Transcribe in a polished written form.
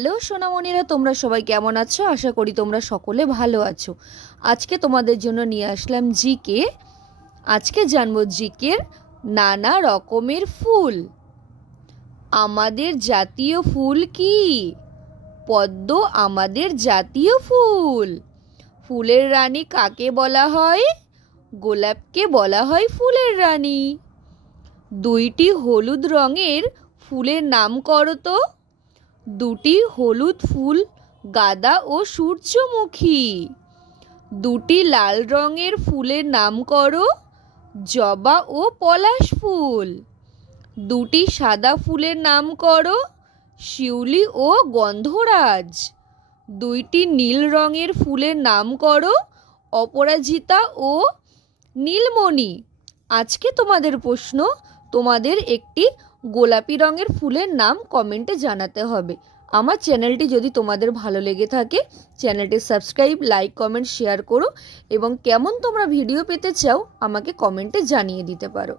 Hello সোনামণিরা, তোমরা সবাই কেমন আছো? আশা করি তোমরা সকলে ভালো আছো। আজকে তোমাদের জন্য নিয়ে আসলাম জিকে। আজকে জানবো জিকের নানা রকমের ফুল। আমাদের জাতীয় ফুল কি? পদ্ম আমাদের জাতীয় ফুল। ফুলের রানী কাকে বলা হয়? গোলাপকে বলা হয় ফুলের রানী। দুইটি হলুদ রঙের ফুলের নাম করো তো। দুটি হলুদ ফুল গাঁদা ও সূর্যমুখী। দুটি লাল রঙের ফুলের নাম করো। জবা ও পলাশ ফুল। দুটি সাদা ফুলের নাম করো। শিউলি ও গন্ধরাজ। দুইটি নীল রঙের ফুলের নাম করো। অপরাজিতা ও নীলমণি। আজকে তোমাদের প্রশ্ন, তোমাদের একটি গোলাপি রঙের ফুলের নাম কমেন্টে জানাতে হবে। আমার চ্যানেলটি যদি তোমাদের ভালো লেগে থাকে, চ্যানেলটি সাবস্ক্রাইব, লাইক, কমেন্ট, শেয়ার করো এবং কেমন তোমরা ভিডিও পেতে চাও আমাকে কমেন্টে জানিয়ে দিতে পারো।